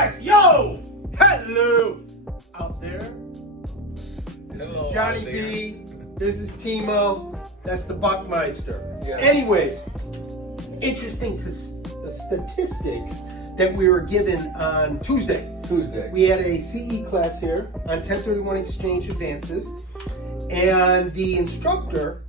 guys, yo! Hello! Out there. This Hello, is Johnny out there. B. This is Timo. That's the Buckmeister. Yeah. Anyways, interesting to the statistics that we were given on Tuesday. We had a CE class here on 1031 exchange advances, and the instructor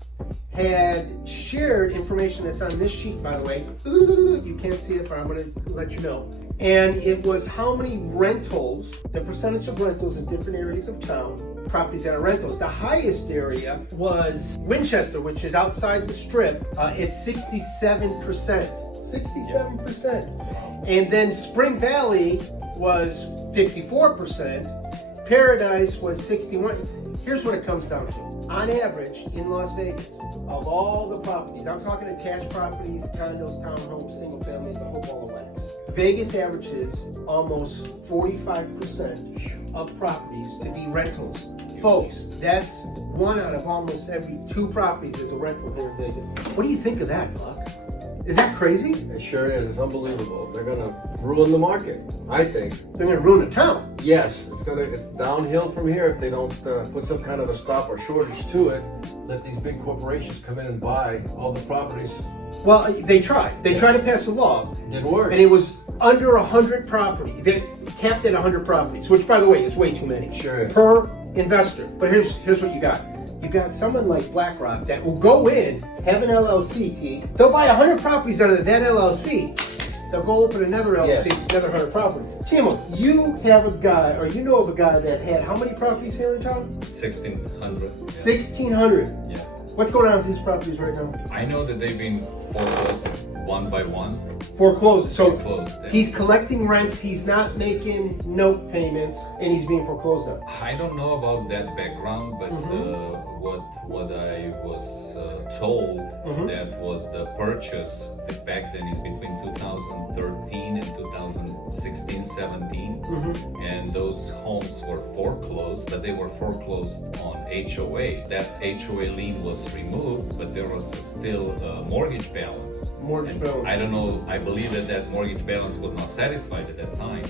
had shared information that's on this sheet, by the way. Ooh, you can't see it, but I'm going to let you know. And it was how many rentals, the percentage of rentals in different areas of town, properties that are rentals. The highest area was Winchester, which is outside the strip. It's 67%. 67%. And then Spring Valley was 54%. Paradise was 61%. Here's what it comes down to. On average, in Las Vegas, of all the properties, I'm talking attached properties, condos, townhomes, single families, the whole ball of wax. Vegas averages almost 45% of properties to be rentals. Folks, that's one out of almost every 2 properties is a rental here in Vegas. What do you think of that, Buck? Is that crazy? It sure is. It's unbelievable. They're gonna ruin the market, I think. They're gonna ruin the town. Yes, it's downhill from here if they don't put some kind of a stop or shortage to it. Let these big corporations come in and buy all the properties. Well, they tried. They tried to pass a law. Didn't work. And it was under 100 properties. They capped at 100 properties, which, by the way, is way too many. Sure is. Per investor. But here's what you got. You got someone like BlackRock that will go in, have an LLC, they'll buy 100 properties out of that LLC. They'll go open another LLC, another 100 properties. Timo, you have a guy, or you know of a guy that had how many properties here in town? 1,600. 1,600. Yeah. What's going on with his properties right now? I know that they've been foreclosed one by one. Foreclosed. So Foreclosed, yeah. he's collecting rents, he's not making note payments, and he's being foreclosed on. I don't know about that background, but what I was told that was the purchase that back then in between 2013 and 2016, 17, and those homes were foreclosed, but they were foreclosed on HOA. That HOA lien was removed, but there was still a mortgage balance. I don't know. I believe that mortgage balance was not satisfied at that time.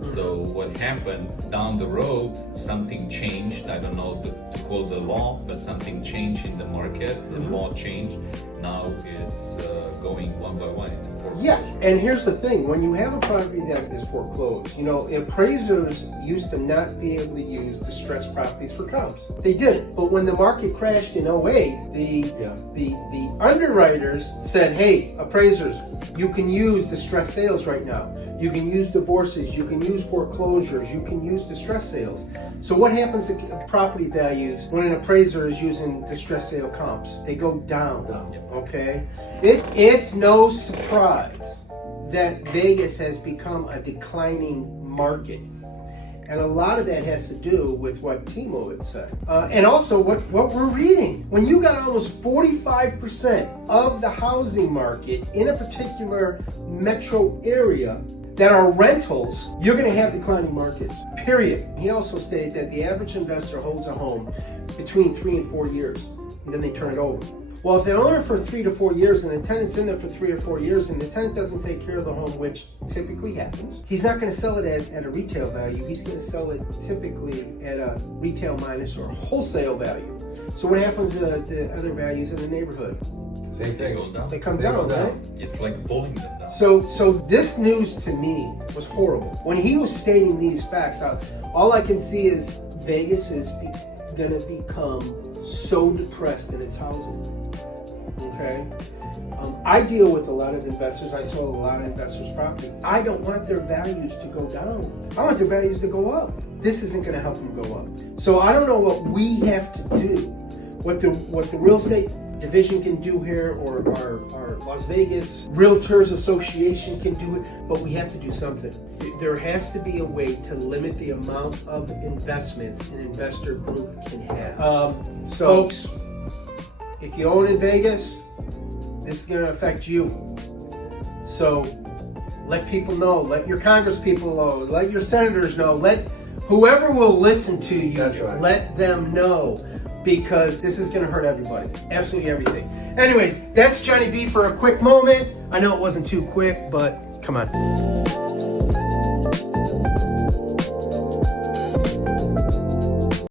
So what happened down the road, something changed. I don't know to quote the law, but something changed in the market. The law changed. Now it's going one by one into foreclosure. Yeah, and here's the thing. When you have a property that is foreclosed, you know, appraisers used to not be able to use distressed properties for comps. They didn't. But when the market crashed in 08, the underwriters said, hey, appraisers, you can use distressed sales right now. You can use divorces, you can use foreclosures, you can use distress sales. So what happens to property values when an appraiser is using distress sale comps? They go down, okay? It's no surprise that Vegas has become a declining market. And a lot of that has to do with what Timo had said. And also what we're reading. When you got almost 45% of the housing market in a particular metro area that are rentals, you're going to have declining markets, period. He also stated that the average investor holds a home between 3 and 4 years, and then they turn it over. Well, if they own it for 3 to 4 years and the tenant's in there for 3 or 4 years and the tenant doesn't take care of the home, which typically happens, he's not going to sell it at a retail value. He's going to sell it typically at a retail minus or wholesale value. So what happens to the other values in the neighborhood? Same thing. They go down. They come down, right? It's like pulling them down. So this news to me was horrible. When he was stating these facts, all I can see is Vegas is going to become so depressed in its housing. Okay? I deal with a lot of investors. I saw a lot of investors' property. I don't want their values to go down. I want their values to go up. This isn't going to help them go up. So I don't know what we have to do, what the real estate division can do here, or our Las Vegas Realtors Association can do it, but we have to do something. There has to be a way to limit the amount of investments an investor group can have. Folks, if you own in Vegas, this is going to affect you. So let people know, let your Congress people know, let your senators know, let whoever will listen to you, let them know. Because this is going to hurt everybody. Absolutely everything. Anyways, that's Johnny B for a quick moment. I know it wasn't too quick, but come on.